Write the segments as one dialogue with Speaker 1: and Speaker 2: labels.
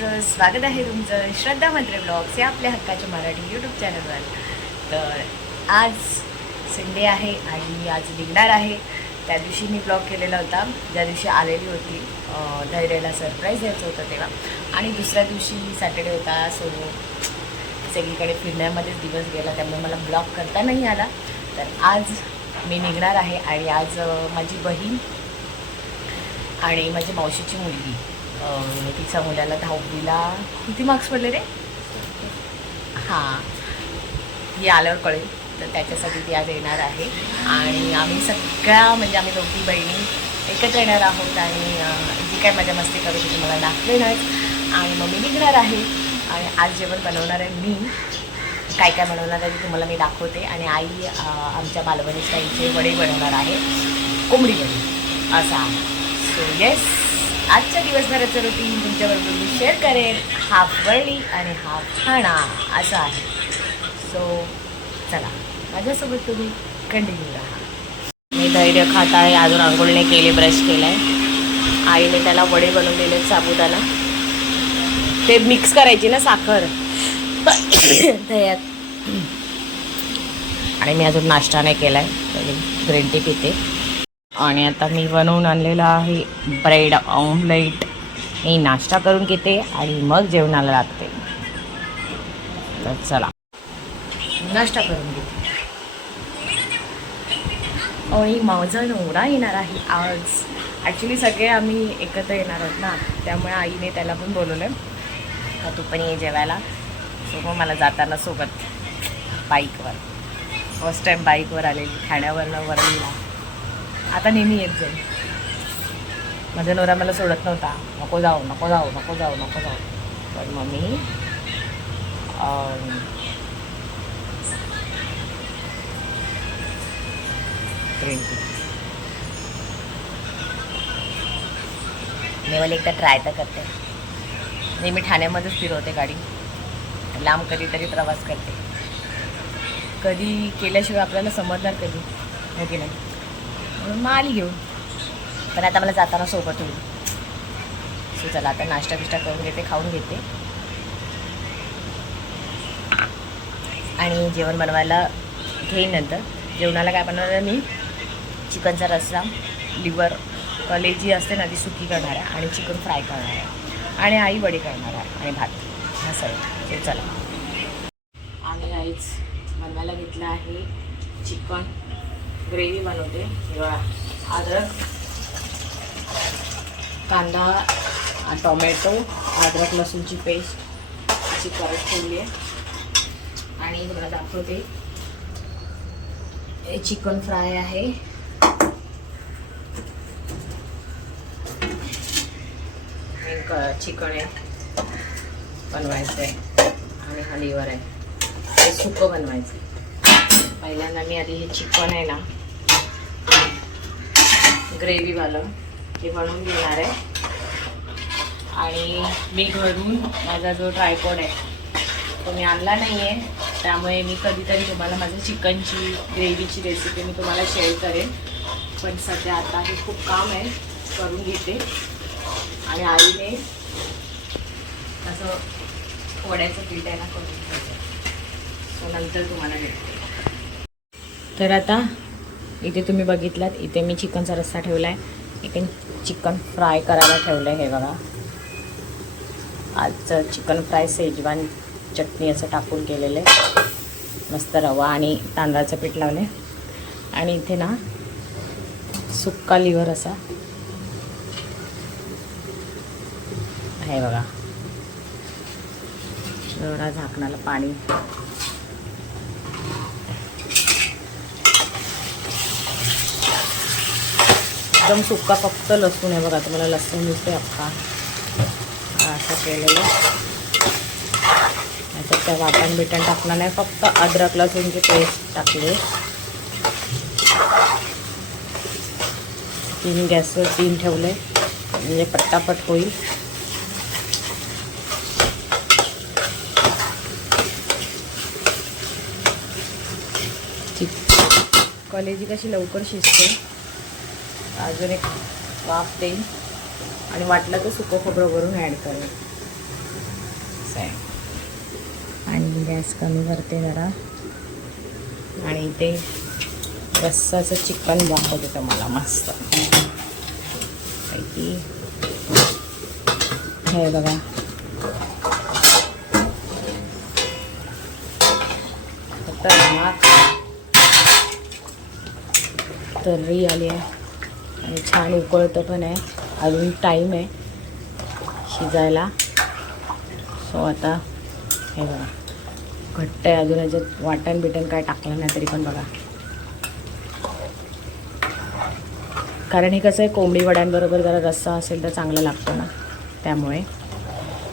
Speaker 1: महाराष्ट्र स्वागत आहे तुमचं श्रद्धा मंत्रे ब्लॉग्स या आपल्या हक्काच्या मराठी यूट्यूब चॅनलवर तर आज संडे आहे आणि मी आज निघणार आहे. त्या दिवशी मी ब्लॉग केलेला होता. ज्या दिवशी आलेली होती धैर्याला सरप्राईज द्यायचं होतं तेव्हा. आणि दुसऱ्या दिवशी सॅटर्डे होता सो सगळीकडे फिरण्यामध्येच दिवस गेला त्यामुळे मला ब्लॉग करता नाही आला. तर आज मी निघणार आहे आणि आज माझी बहीण आणि माझी मावशीची मुलगी. तिच्या मुलाला दहावीला. किती मार्क्स पडले रे? हां. ही आल्यावर कळेल. तर त्याच्यासाठी ती आज येणार आहे. आणि आम्ही सगळ्या म्हणजे आम्ही दोघी बहिणी एकत्र येणार आहोत आणि जी काय मजा मस्ती करू ती तुम्हाला दाखवेनच. आणि मग मी निघणार आहे. आणि आज जेवण बनवणार आहे मी. काय काय बनवणार आहे ते तुम्हाला मी दाखवते. आणि आई आमच्या मालवणी स्टाईलचे वडे बनवणार आहे. कोंबडी वडी. असं आहे. सो येस आजच्या दिवसभराचं रुटीन तुमच्याबरोबर मी शेअर करेन. हाफ वळली आणि हाफ खाणा असं आहे. सो चला. माझ्यासोबत तुम्ही कंटिन्यू राहा. मी धैर्य खात आहे. अजून आंघोळने केले ब्रश केला आहे आईने त्याला वडे बनवून दिले साबुदाणा. ते मिक्स करायची ना साखर. दह्यात आणि मी अजून नाश्ता नाही केला आहे ग्रीन टी पिते. आणि आता मी बनवून आणलेलं आहे ब्रेड ऑमलेट. मी नाश्ता करून घेते आणि मग जेवणाला लागते. तर चला. नाश्ता करून घेते. आणि माझा नवरा येणार आहे आज. ॲक्च्युली सगळे आम्ही एकत्र येणार आहोत ना त्यामुळे आईने त्याला पण बोलवलं का तू पण ये जेवायला? सो मग मला जाताना सोबत. बाईकवर. फर्स्ट टाईम बाईकवर आलेली ठाण्यावरनं वरलीला आता नेहमी येत जाईल. माझा नवरा मला सोडत नव्हता. नको जाऊ नको जाऊ नको जाऊ नको जाऊ. पण मम्मी मी मी मला एकदा ट्राय तर करते. नेहमी ठाण्यामध्येच फिरवते गाडी. लांब कधीतरी प्रवास करते. कधी केल्याशिवाय आपल्याला समजणार कधी? हो की नाही? म्हणून मग आली घेऊन. पण आता मला जाताना सोबत होईल. सो चला आता नाश्ता बिष्टा करून घेते खाऊन घेते. आणि जेवण बनवायला घेईन नंतर. जेवणाला काय बनवणार मी? चिकनचा रस्सा लिव्हर कलेजी असते ना ती सुकी करणार आहे आणि चिकन फ्राय करणार आहे. आणि आई वडी करणार आहे आणि भात. हा सर. चला. आम्ही आईच बनवायला घेतलं आहे चिकन. ग्रेव्ही बनवते. हिवाळा अद्रक कांदा टोमॅटो अद्रक लसूणची पेस्ट अशी करत ठेवली आहे. आणि तुम्हाला दाखवते. हे चिकन फ्राय आहे. क- चिकन आहे. बनवायचं आहे. आणि हा आहे. हे सुकं बनवायचं आहे. पहिल्यांदा मी आधी हे चिकन आहे ना ग्रेव्हीवालं ते बनवून घेणार आहे. आणि मी घरून माझा जो ट्रायपॉड आहे तो मी आणला नाही आहे त्यामुळे मी कधीतरी तुम्हाला माझ्या चिकनची ग्रेव्हीची रेसिपी मी तुम्हाला शेअर करेन. पण सध्या आता हे खूप काम आहे करून घेते. आणि आईने असं वड्याचं पीठ आहे ना करून घ्यायचं सो नंतर तुम्हाला भेटते. तर आता इथे तुम्ही बघितलात इथे मी चिकनचा रस्सा ठेवला आहे इथे चिकन फ्राय करायला ठेवलं आहे हे बघा. आजचं चिकन फ्राय सेजवान चटणी असं टाकून केलेलं आहे. मस्त रवा आणि तांदळाचं पीठ लावलं आहे आणि इथे ना सुक्का लिव्हर असा. आहे बघा. एवढा झाकणाला पाणी. एकदम सुक्का फक्त लसूण आहे बघा तुम्हाला लसूण दिसते अख्खा. असं केलेलं. त्याच्यात त्या वाटण बिटण टाकणार नाही फक्त अद्रक लसूणची पेस्ट टाकली. तीन गॅसवर तीन ठेवले म्हणजे पट्टापट होईल. कॉलेजी कशी लवकर शिजते. अजून एक वाफ देईन. आणि वाटलं तर सुकं खोबरं वरून ॲड करेन. आणि गॅस कमी करते जरा. आणि इथे रस्साचं चिकन दाखवते तुम्हाला मस्त. पैकी. हे बघा. तर्री आली आहे. आणि छान उकळतं पण आहे. अजून टाईम आहे शिजायला. सो आता हे बघा. घट्ट आहे अजून याच्यात वाटण बिटण काय टाकलं नाही तरी पण बघा. कारण हे कसं आहे कोंबडी वड्यांबरोबर जरा रस्सा असेल तर चांगलं लागतं ना त्यामुळे.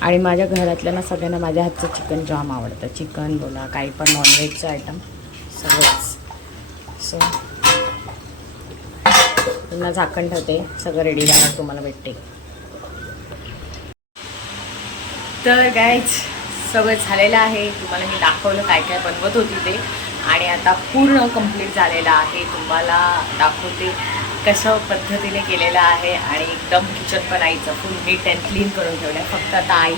Speaker 1: आणि माझ्या घरातल्या ना सगळ्यांना माझ्या हातचं चिकन जाम आवडतं. चिकन बोला काही पण नॉनव्हेजचं आयटम सगळंच. सो पुन्हा झाकण ठेवते. सगळं रेडी झालं तुम्हाला भेटते. तर गायच सगळं झालेलं आहे. तुम्हाला मी दाखवलं काय काय बनवत होती ते. आणि आता पूर्ण कंप्लीट झालेलं आहे. तुम्हाला दाखवते कशा पद्धतीने केलेलं आहे. आणि एकदम किचन पण आईचं फुल नीट अँड क्लीन करून ठेवलं आहे फक्त आता आई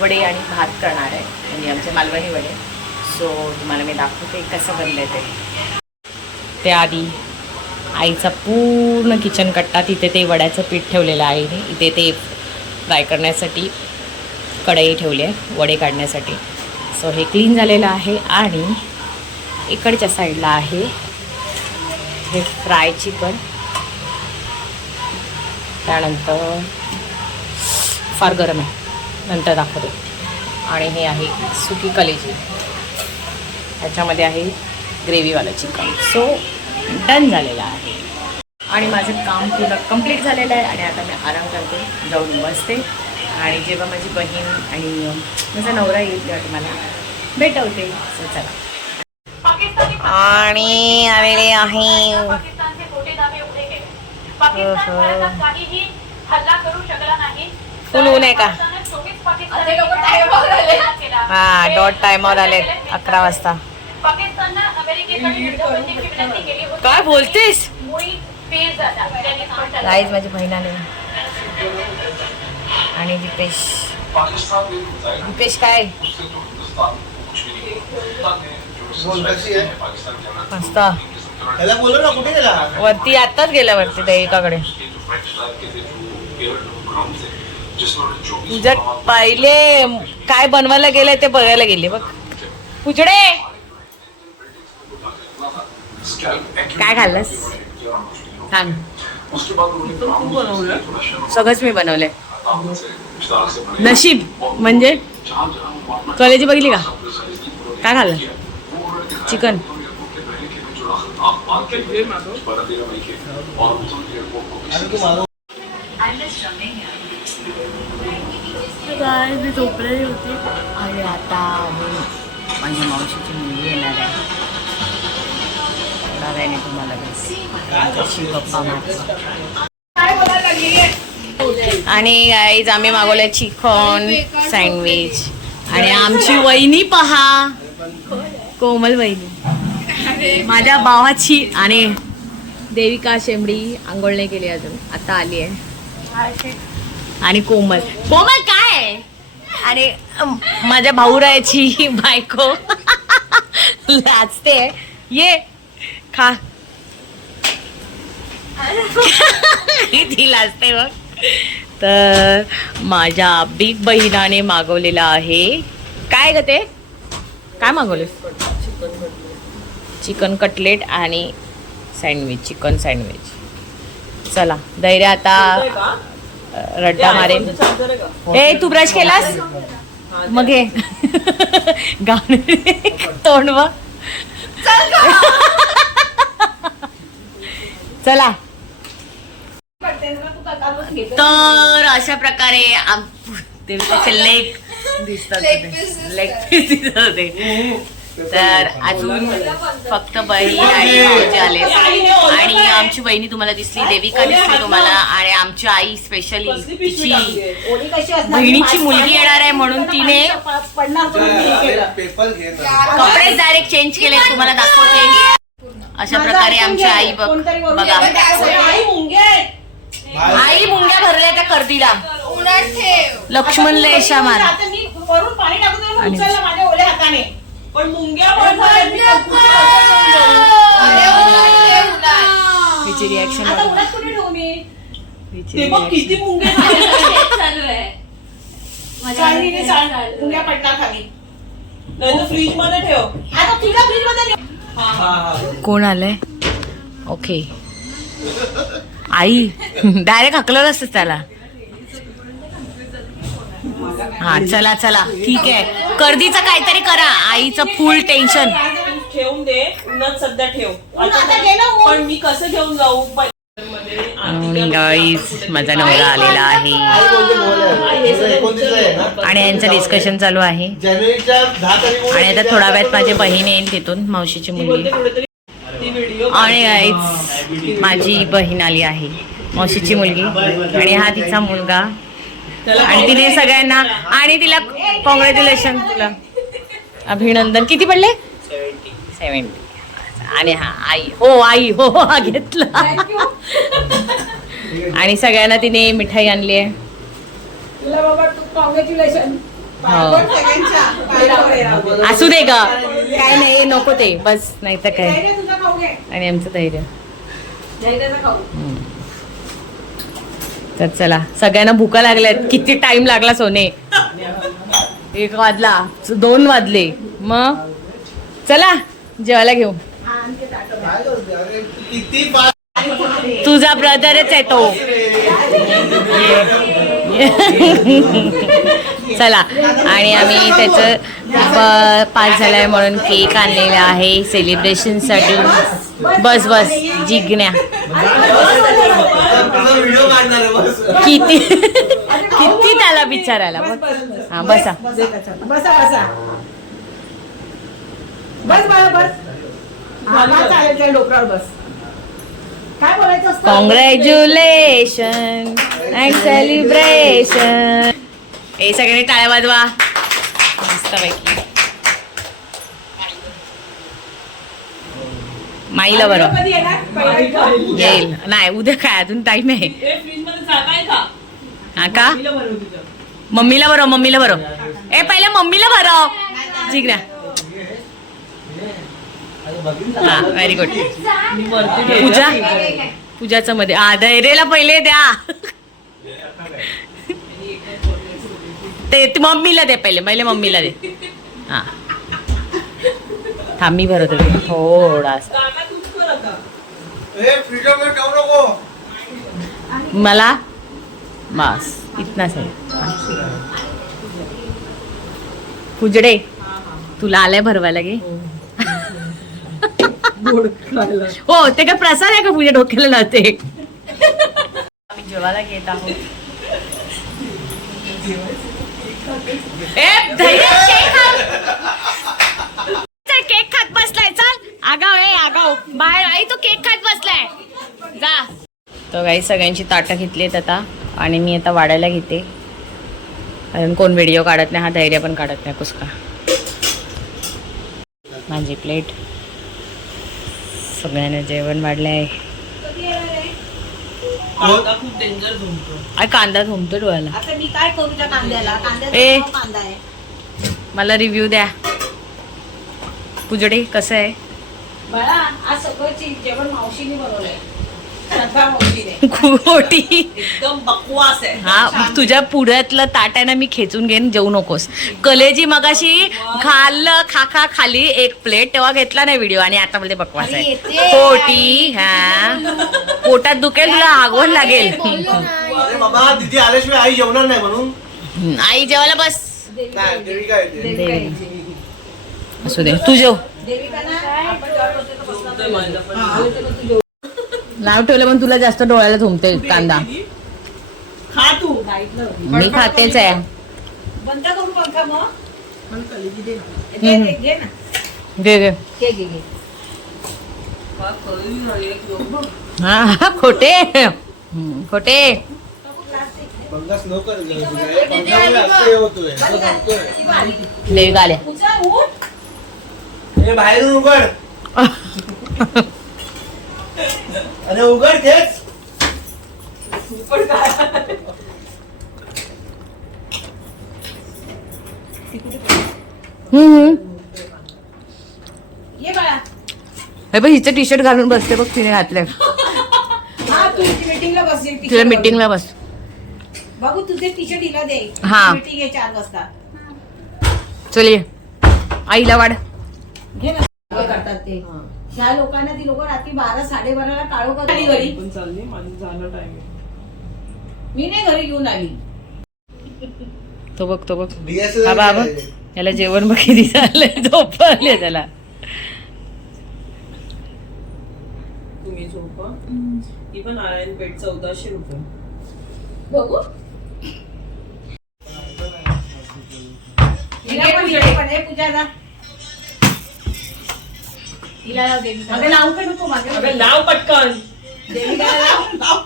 Speaker 1: वडे आणि भात करणार आहे. म्हणजे आमचे मालवणी वडे. सो तुम्हाला मी दाखवते कसं बनलं ते. त्याआधी आधी आईचा पूर्ण किचन कट्टा तिथे ते वड्याचं पीठ ठेवलेलं आहे. इथे ते फ्राय करण्यासाठी कढई ठेवली आहे वडे काढण्यासाठी. सो हे क्लीन झालेलं आहे आणि इकडच्या साईडला आहे हे फ्राय चिकन त्यानंतर फार गरम आहे. नंतर दाखवते. आणि हे आहे सुकी कलेजी. ह्याच्यामध्ये आहे ग्रेव्हीवालं चिकन सो डन झालेलं आहे. आणि माझं काम पूर्ण कंप्लीट झालेलं आहे आणि आता मी आराम करते जाऊन बसते. आणि जेव्हा माझी बहीण आणि माझा नवरा येईल तेव्हा तुम्हाला भेटवते. चला. आणि आलेले आहे. फुल ऊन आहे का? हा डॉट टायमावर आले अकरा वाजता. काय बोलतेस? गाईज माझी बहीण आले. आणि दीपेश. दीपेश काय? मस्त.
Speaker 2: त्याला बोलू ना कुठे गेला?
Speaker 1: वरती आताच गेला वरती दैविकाकडे तुझ्यात पहिले. काय बनवायला गेले ते बघायला गेले बघ. पुजडे काय खाल्लंस? सांग. सगळंच मी बनवलंय. नशीब म्हणजे? कलेजी बघितली का? काय खाल्लं? चिकन. काय मी झोपलेली होती. आणि आता मी माझ्या मावशीची मुलगी येणार आहे. तुम्हाला त्यांच्याशी गप्पा मारतो आणि गाईज आम्ही मागवलंय चिकन सँडविच आणि आमची वहिनी पहा. कोमल वहिनी. माझ्या भावाची आणि देविका शेंबडी आंघोळ नाही केली अजून. आता आली आहे. आणि कोमल. कोमल काय? आहे? आणि माझ्या भाऊरायाची बायको. लाजते. ये. खा. ती लाजते बघ. तर माझ्या बिग बहिणाने मागवलेलं आहे. काय ग ते? काय मागवले चिकन कटलेट आणि सँडविच चिकन सँडविच. चला धैर्य आता रड्डा मारेल ए तू ब्रश केलास? मग हे. गाणे तोंड चला. तर अशा प्रकारे त्याचे लेग दिसतात लेग पीस दिसत होते तर अजून फक्त बहीण आणि भाऊजी आले. आणि आमची बहिणी तुम्हाला दिसली देविका दिसली तुम्हाला. आणि आमची आई स्पेशली तिची बहिणीची मुलगी येणार आहे म्हणून तिने कपडे डायरेक्ट चेंज केले तुम्हाला दाखवते. अशा प्रकारे आमची आई बघ बघा. आई मुंग्या भरल्या त्या कर्दीला. लक्ष्मण लेशा मार. हिची रिॲक्शन
Speaker 3: आता उन्हात कुठे ठेवू मी?
Speaker 1: हिची
Speaker 3: ते बघ किती. मुंग्या मुंग्या पडणार खाली. फ्रीजमध्ये ठेव. आता तुझ्या फ्रीजमध्ये ठेव.
Speaker 1: कोण आलंय? ओके आई डायरेक्ट हकलत असत त्याला. हा चला चला. ठीक आहे. कर्दीचं काहीतरी करा. आईचं फुल टेन्शन
Speaker 3: ठेवून दे. उन्हात सध्या ठेव. पण मी कसं घेऊन जाऊ?
Speaker 1: गाईज माझा नवरा आलेला आहे. आणि यांचं डिस्कशन चालू आहे. आणि आता थोडा वेळात माझी बहीण येईल तिथून मावशीची
Speaker 3: ती
Speaker 1: मुलगी. आणि गाईज माझी बहीण आली आहे मावशीची मुलगी. आणि हा तिचा मुलगा. आणि तिने सगळ्यांना आणि तिला कॉंग्रॅच्युलेशन तुला. अभिनंदन. किती पडले? सेव्हन्टी आणि हा आई. हो आई. हो हो, हा घेतला आणि सगळ्यांना तिने मिठाई आणली आहे. हो. असू दे ग. काय नाही नको ते. बस नाही तर काय आणि आमचं धैर्य. तर चला सगळ्यांना भुका लागल्यात. किती टाइम लागला सोने. एक वाजला. दोन वाजले. मग? चला जेवायला घेऊ.
Speaker 2: किती
Speaker 1: तुझा ब्रदरच आहे तो. चला आणि आम्ही त्याचं प पास आहे म्हणून केक आणलेला आहे. सेलिब्रेशनसाठी बस बस जिग्ण्या किती किती त्याला विचारायला? बघ. हा बसा.
Speaker 4: बसा बस. बस बाळा बस हा बस चालेल त्या डोकरावर बस काय बोलायचं असतं?
Speaker 1: कॉंग्रॅच्युलेशन अँड सेलिब्रेशन हे सगळे टाळ्या वाजवा. मस्तपैकी. माईला बरं.
Speaker 4: कधी येणार? पहिला
Speaker 1: येईल. नाही उद्या काय अजून टाइम आहे.
Speaker 3: फ्रीजमध्ये जागा आहे का?
Speaker 1: हा का?
Speaker 3: तिला बनव तुझं
Speaker 1: मम्मीला बरं मम्मीला बरं. ए पहिले मम्मीला बरं. ठीक ना हा व्हेरी गुड पूजा? पूजाचं मध्ये. हा धैर्यला पहिले द्या. ते ते मम्मीला दे पहिले पहिले मम्मीला दे. हा. थांबी भरत होते थोडासा. मला? बस इतनाच आहे पुजडे तुला आलाय भरवायला गे? हो ते काय प्रसाद आहे का पूजा डोक्याला लावते? आम्ही जेवायला घेत आहोत. ए, धैर्य, केक खात बसलाय चल. आगाव ए आगाव. बाहेर आई तो केक खात बसलाय. जा. तर काही सगळ्यांची ताटं घेतली आहेत आता. आणि मी आता वाढायला घेते. कारण कोण व्हिडिओ काढत नाही हा धैर्य पण काढत नाही पुसका माझी प्लेट सगळ्यांना जेवण वाढलं आहे
Speaker 3: कांदा खूप डेंजर झुमतो
Speaker 1: आ कांदा घुमतो डोळ्याला.
Speaker 4: आता मी काय करू त्या कांद्याला?
Speaker 1: ए.
Speaker 4: कांद्याचा भाव कांदा आहे.
Speaker 1: मला रिव्ह्यू द्या. पुजडे कसं आहे?
Speaker 4: बाळा आज सगळं जेवण मावशीने बनवलंय.
Speaker 1: खोटी
Speaker 3: एकदम बकवास आहे.
Speaker 1: हा तुझ्या पुढ्यातलं ताट आहे ना मी खेचून घेईन जेवू नकोस. कलेजी मगाशी खाल्लं खा खा खाली एक प्लेट तेव्हा घेतला नाही व्हिडिओ आणि आता बोलते बकवास आहे. खोटी हा. पोटात दुखेल तुला आगवण लागेल.
Speaker 2: अरे बाबा तिथे आल्याशिवाय आई जेवणार नाही म्हणून.
Speaker 1: आई जेवायला बस.
Speaker 2: नाही देवी काय येते
Speaker 1: देवी. असू दे. तू जेव. नाव ठेवलं पण तुला जास्त डोळ्याला झुमते कांदा.
Speaker 3: खा तू.
Speaker 1: मी खातेच आहे.
Speaker 4: बंद करू पंखा मग? दे. दे.
Speaker 1: हा हा, खोटे. खोटे.
Speaker 2: हे बाहेरून उघड. अरे उघड तेच.
Speaker 1: हम्म
Speaker 4: ये बाळा.
Speaker 1: हे बघ हिचं टी शर्ट घालून बसते बघ तिने घातलं
Speaker 4: हा तू मीटिंगला बस ये,
Speaker 1: तिला मीटिंगला बस.
Speaker 4: बाबू तुझे टी शर्ट हिला दे.
Speaker 1: हा.
Speaker 4: मीटिंग आहे चार वाजता.
Speaker 1: चल ये. आईला वाढ.
Speaker 4: घे ना. करतात ते? ह्या लोकांना ती लोक रात्री बारा साडेबाराला काळो का आली घरी?
Speaker 3: पण चालली माझं झालं टाइम
Speaker 4: मी नाही घरी घेऊन आली.
Speaker 1: तो बघ तो बघ. हा बाबा. याला जेवण बघ किती झालंय. झोप आली त्याला.
Speaker 3: तुम्ही झोपा ही? पण आयन पेट चौदाशे रुपये.
Speaker 4: बघू. हिला पण हिला पण. पूजा जा. हिला लाव देवी अगं लावू का नको मागे?
Speaker 3: अगं लाव पटकन.
Speaker 4: लाव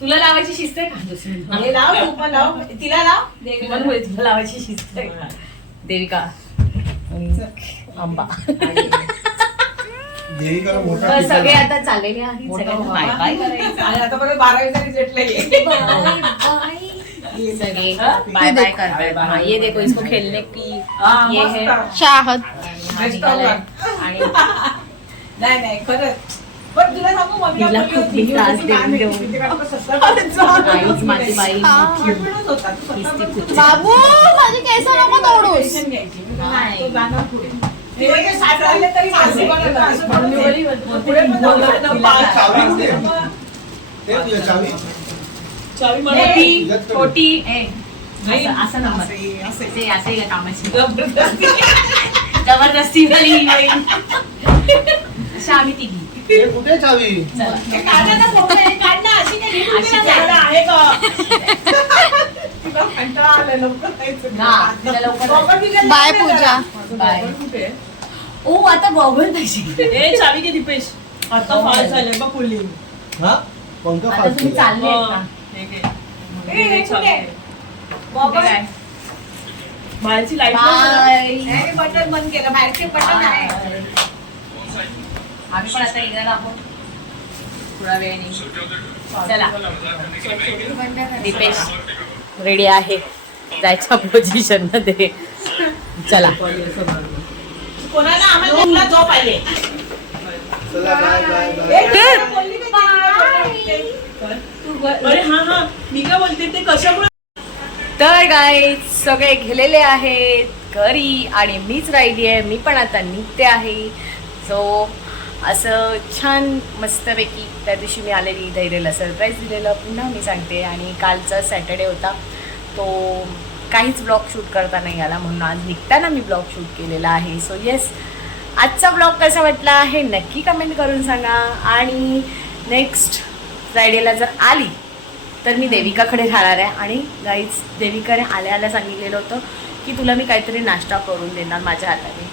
Speaker 1: तुला लावायची शिस्त आहे का? दुसरी
Speaker 4: लाव तू पण लाव. तिला लाव.
Speaker 1: तुला लावायची शिस्त आहे? देविका आंबा.
Speaker 2: देविकाला मोठा
Speaker 1: सगळे. आता चाललेले आहेत सगळ्यांना. Bye bye. करायचं
Speaker 4: आणि आता बघा बारावीचा रिझल्ट
Speaker 1: सगळे. बाय बाय करतात. हाँ, ये देखो इसको खेलने की ये है. चाहत. आणि
Speaker 4: नाही नाही खरंच. पण तुला सांगू
Speaker 1: तिला खूप त्रास देऊन देऊन. आईच माझी बाई.
Speaker 5: बाबू माझी केस नको तोडूस.
Speaker 1: नाही.
Speaker 4: असं नाही.
Speaker 2: चावी कुठे आहे? तुझ्या चावी?
Speaker 1: मोठी छोटी ए. असं- असं नंबर.
Speaker 4: असं.
Speaker 1: ते कामाची.
Speaker 3: जबरदस्ती.
Speaker 1: जबरदस्ती झाली. बाई. अशा आम्ही तिघी.
Speaker 2: हे कुठे चावी?
Speaker 1: चला.
Speaker 4: अशी.
Speaker 1: हा, तिला लवकर
Speaker 5: बाय पूजा.
Speaker 1: बाय. ओ आता गॉगल पाहिजे
Speaker 3: ए चावी किती पेश आता झालंय बघ फुल्ली.
Speaker 2: हा? पंखा
Speaker 1: आता
Speaker 2: फास्ट
Speaker 1: तुम्ही चालले आहेत का?
Speaker 4: हे कुठे?
Speaker 3: बाहेरची
Speaker 1: लाइट
Speaker 4: हे बटन बंद केलं. बाहेरचे बटन आहे
Speaker 1: आम्ही पण आता येणार आहोत. थोडा वेळाने चला. दीपेश रेडी आहे. जायच्या पोझिशनमध्ये. चला.
Speaker 4: कोणाला आम्हाला झोप आली
Speaker 3: हा हा. मी काय बोलते ते कशामुळे
Speaker 1: तर गाय सगळे गेलेले आहेत घरी आणि मीच राहिली आहे मी पण आता निघते आहे. सो असं छान मस्तपैकी त्या दिवशी मी आलेली धैर्यला सरप्राईज दिलेलं. पुन्हा मी सांगते आणि कालचा सॅटर्डे होता. तो काहीच ब्लॉग शूट करता नाही आला म्हणून आज निघताना मी ब्लॉग शूट केलेला आहे. सो येस आजचा ब्लॉग कसा वाटला हे नक्की कमेंट करून सांगा. आणि नेक्स्ट फ्रायडेला जर आली तर मी देविकाकडे राहणार आहे आणि गाईज देविकाने आल्या आल्या सांगितलेलं होतं की तुला मी काहीतरी नाश्ता करून देणार माझ्या हाताने.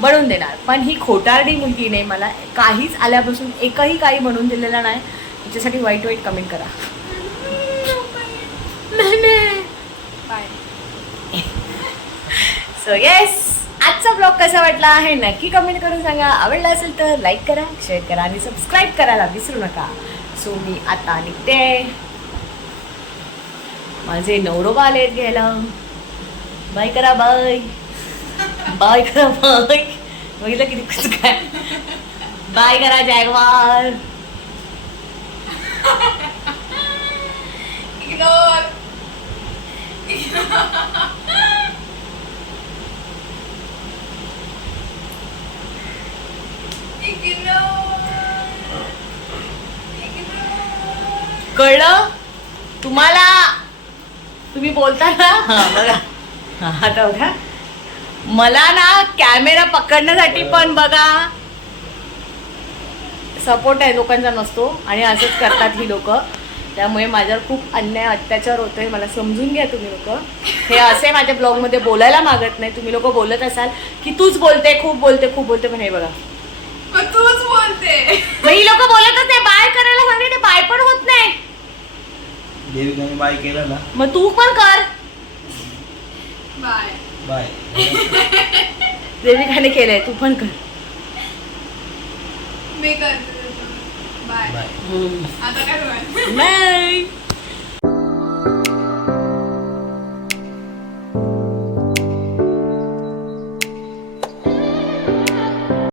Speaker 1: बनवून देणार. पण ही खोटारडी मुलगी नाही मला काहीच आल्यापासून एकही काही बनवून दिलेलं नाही. त्याच्यासाठी वाईट वाईट कमेंट करा. सो येस आजचा ब्लॉग कसा वाटला आहे नक्की कमेंट करून सांगा. आवडला असेल तर लाईक करा शेअर करा आणि सबस्क्राईब करायला विसरू नका. सो मी आता निघते. माझे नवरोबा आले आहेत घ्यायला. बाय करा बाय. बाय करा बाय. बघितलं किती कसं काय? बाय करा जॅगवार. कळलं? तुम्हाला तुम्ही बोलता ना? हा बघा. हा. आता बघा. मला ना कॅमेरा पकडण्यासाठी पण बघा सपोर्ट आहे लोकांचा नसतो आणि असंच करतात ही लोक. त्यामुळे माझ्यावर खूप अन्याय अत्याचार होतोय. मला समजून घ्या तुम्ही लोक. हे असे माझ्या ब्लॉगमध्ये बोलायला मागत नाही. तुम्ही लोक बोलत असाल की तूच बोलते खूप बोलते खूप बोलते पण हे बघा.
Speaker 5: तूच बोलते.
Speaker 1: मग ही लोक बोलतच नाही. बाय करायला सांगते ते बाय पण होत नाही.
Speaker 2: देविकाने बाय केलं ना.
Speaker 1: मग तू पण कर.
Speaker 5: बाय.
Speaker 2: बाय.
Speaker 1: देविकाने केलंय तू पण कर.
Speaker 5: मी करते बाय.
Speaker 2: बाय.
Speaker 5: आता काय
Speaker 1: नाही.